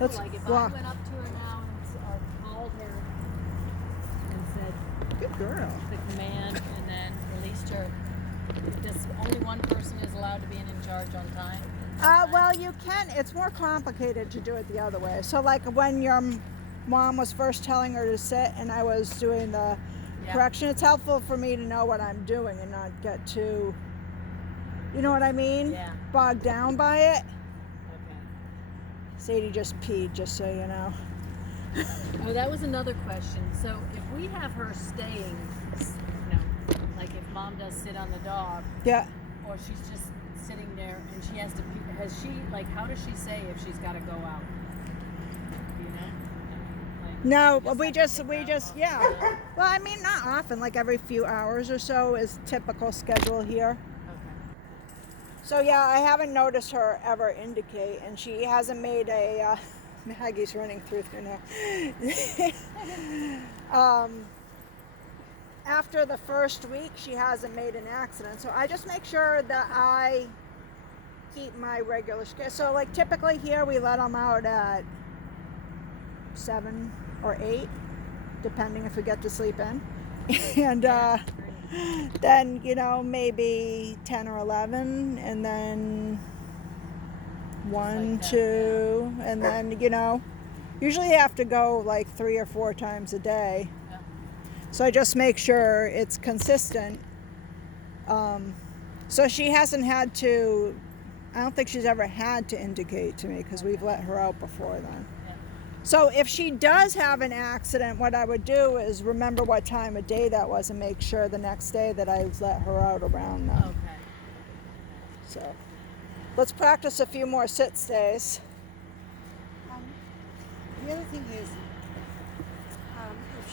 Let's like if walk. I went up to her now and called her and said, Good girl. the command, and then released her, just only one person is allowed to be in charge on time? Well, you can. It's more complicated to do it the other way. So, like when your mom was first telling her to sit and I was doing the correction, it's helpful for me to know what I'm doing and not get too, you know what I mean? Yeah. Bogged down by it. Okay. Sadie just peed, just so you know. Oh, that was another question. So if we have her staying, you know, like if mom does sit on the dog, Yeah. or she's just sitting there and she has to pee, has she, like, how does she say if she's got to go out? Do you know? Like, No, you we have to just, figure out. yeah. Well, I mean, not often, like every few hours or so is typical schedule here. Okay. So, yeah, I haven't noticed her ever indicate, and she hasn't made a, Maggie's running through there now. After the first week, she hasn't made an accident. So I just make sure that I keep my regular schedule. So, like, typically here we let them out at 7 or 8, depending if we get to sleep in. And then, you know, maybe 10 or 11, and then 1, like that, 2, and then, you know, usually you have to go like 3 or 4 times a day. Yeah. So I just make sure it's consistent. So she hasn't had to, I don't think she's ever had to indicate to me because we've let her out before then. Yeah. So if she does have an accident, what I would do is remember what time of day that was and make sure the next day that I let her out around then. Okay. So let's practice a few more sit stays. The other thing is,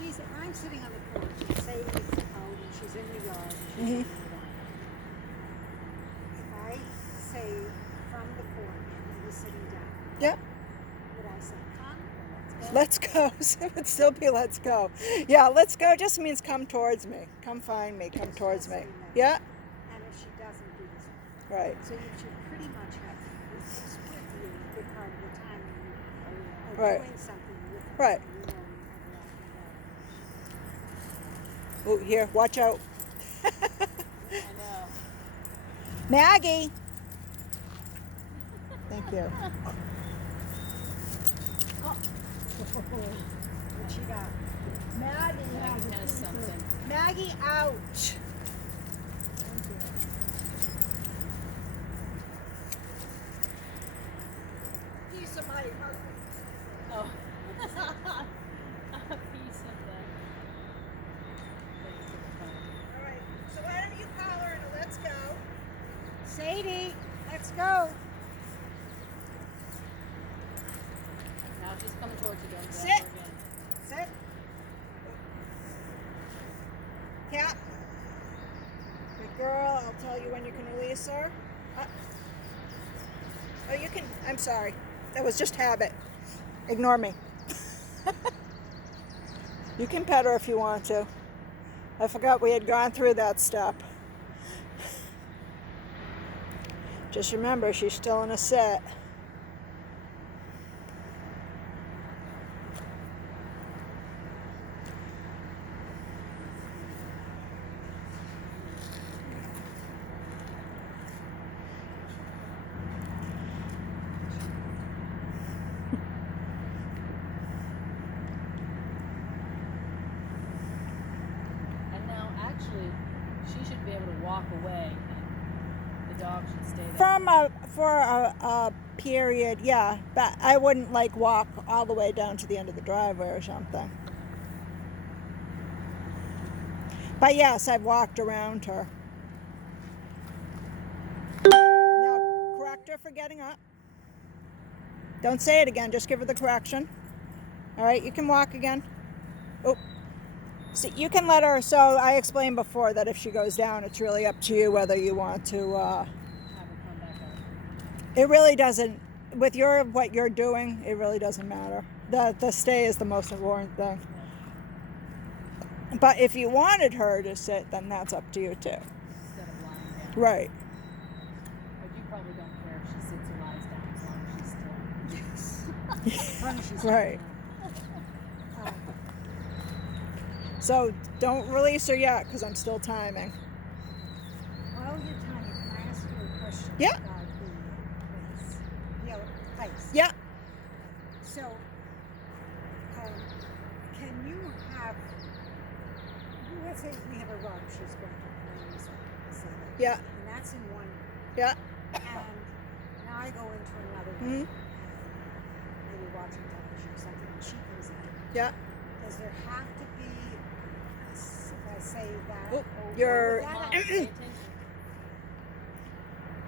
if I'm sitting on the porch, and say it's out and she's in the yard, and she's in the yard. If I say from the porch and he's sitting down, Yep. would I say come or Let's go. So it would still be let's go. Yeah, let's go just means come towards me. Come find me. Come towards me. Yeah. And if she doesn't do this, Right. so you should pretty much have this with you a good part of the time when you are Right. doing something with her. Right. You know, you have Oh, here, watch out. I know. Maggie. Thank you. what she got. Maggie Has something. Maggie, ouch. Piece of my heart. Oh. A piece of that. All right. So why don't you call her and let's go? Sadie, let's go. Now she's coming towards you again. Grab Sit. her again. Sit. Cat. Good girl. I'll tell you when you can release her. Oh, you can. I'm sorry. That was just habit. Ignore me. You can pet her if you want to. I forgot we had gone through that step. Just remember, she's still in a sit. And now, actually, she should be able to walk away, and the dog should stay there. For a period, yeah, but I wouldn't like walk all the way down to the end of the driveway or something. But yes, I've walked around her. Now, correct her for getting up. Don't say it again, just give her the correction. All right, you can walk again. Oh, so you can let her, so I explained before that if she goes down, it's really up to you whether you want to, Have her come back up. it really doesn't, with what you're doing, it really doesn't matter. The stay is the most important thing. But if you wanted her to sit, then that's up to you too. Instead of lying down. Right. But you probably don't care if she sits or lies down as long as she's still. Yes. long as she's Right. Um, So don't release her yet because I'm still timing. while you're timing, can I ask you a question Yeah. about the place? You know, place. Yeah. So, can you have? Let's say we have a rug. She's going to use it. Say that. Yeah. And that's in one. Yeah. And now I go into another Mhm. room, maybe watching television or something, and she comes in. Yeah. Does there have to be, if I say that, Oh, or you're- would Come on, that pay attention.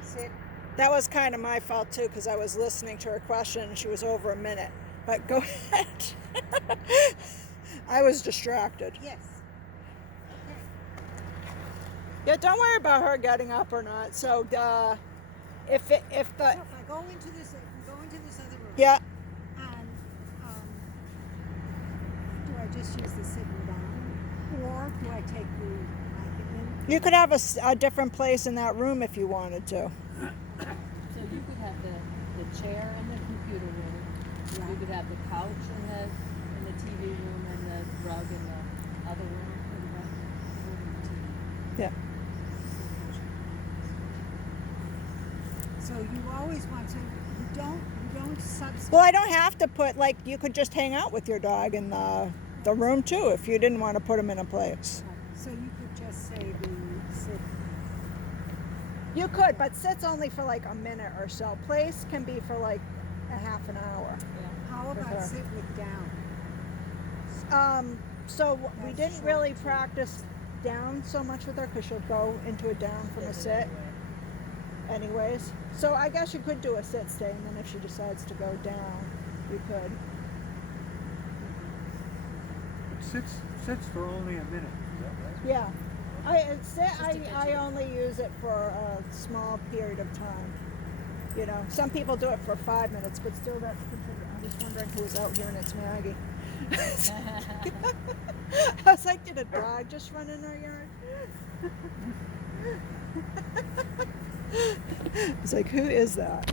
sit? That was kind of my fault too because I was listening to her question and she was over a minute. But go ahead. I was distracted. Yes. Okay. Yeah, don't worry about her getting up or not. So if the So if I go into this, other room, yeah, and do I just use the sitting down, or do I take the blanket in? you could have a different place in that room if you wanted to. So you could have the chair in the computer room. Yeah. You could have the couch in the TV room and the rug in the other room. Yeah. So you always want to. You don't substitute. Well, I don't have to put like you could just hang out with your dog in the room too if you didn't want to put him in a place. So you could just say the sit. You could, but sit's only for like a minute or so. Place can be for like a half an hour. How about her. sit with down? So we That's didn't short, really too. practice down so much with her because she'll go into a down from a sit anyways. So I guess you could do a sit stay and then if she decides to go down, you could. Sits for only a minute. Is that right? Yeah. I only use it for a small period of time. You know, some people do it for 5 minutes, but still that's considered. I'm just wondering who's out here and it's Maggie. I was like, did a dog just run in our yard? I was like, who is that?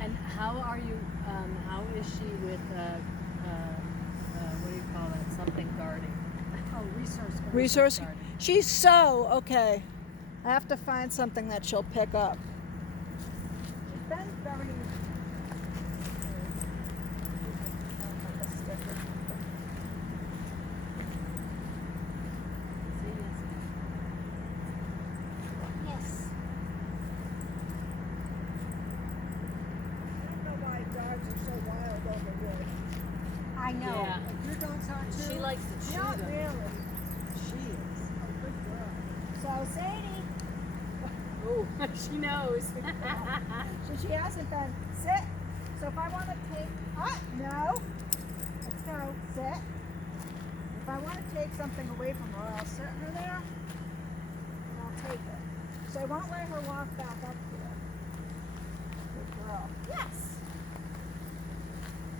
And how are you? How is she with what do you call that? Something guarding. Oh, resource. guard. Resource. Garden. She's so okay. I have to find something that she'll pick up. She's been very. Yes. I don't know why dogs are so wild over here. I know. Yeah. But your dogs are too. She likes to chew Not them. really. She is. Oh, good girl. So Sadie, Oh, she knows. so she hasn't been sit. So if I want to take, no, let's go sit. If I want to take something away from her, I'll sit her there and I'll take it. So I won't let her walk back up here. Good girl. Yes.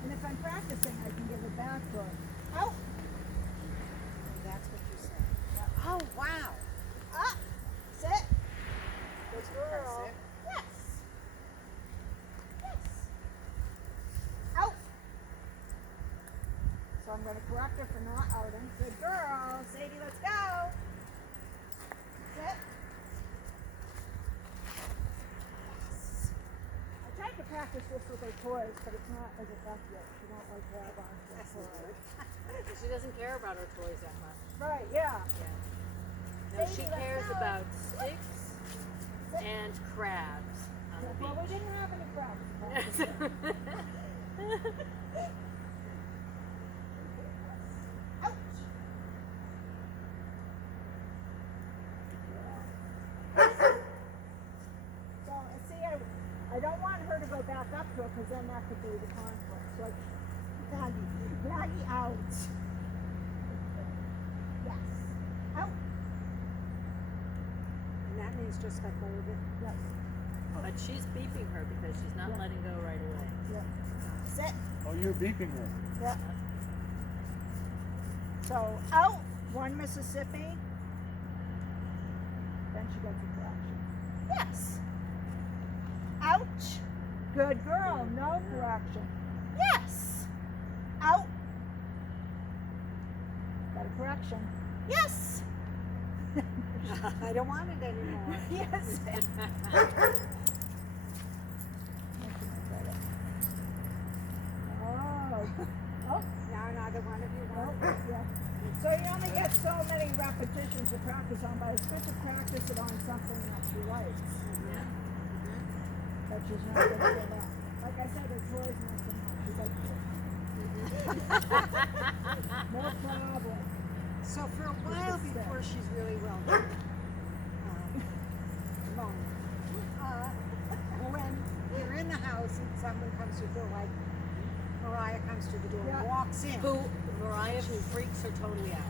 And if I'm practicing, I can give it back to her. Out. And that's what you said. Oh wow. Up. Sit. Good girl. Sit. Yes. Yes. Out. So I'm going to correct her for not outing. Good girl. Sadie, let's go. Sit. Yes. I tried to practice this with her toys, but it's not as effective. She won't like grab on to the toy. She doesn't care about her toys that much. Right, yeah. No, she Sadie, let's cares go. about sticks and crabs on the Well, we beach. didn't have any practice. Ouch. So, see, I don't want her to go back up to it because then that could be the conflict. So, Maggie out. Yes. Out. And that means just let go of it. Yes. But she's beeping her because she's not letting go right away. Yep. Sit. Oh, you're beeping her. Yep. So, out. One Mississippi. Then she gets a correction. Yes. Ouch. Good girl. No correction. Yes. Out. Got a correction. Yes. I don't want it anymore. Yes. Oh. Oh. Now neither one of you Oh, want it. yeah. So you only get so many repetitions to practice on, but it's good to practice it on something that she likes. But she's not going to give up. Like I said, her toys not so much. She's like, no problem. So for a while before she's really well done, when you're in the house and someone comes to the door, like Mariah comes to the door Yeah. and walks in. Who Mariah freaks her totally out.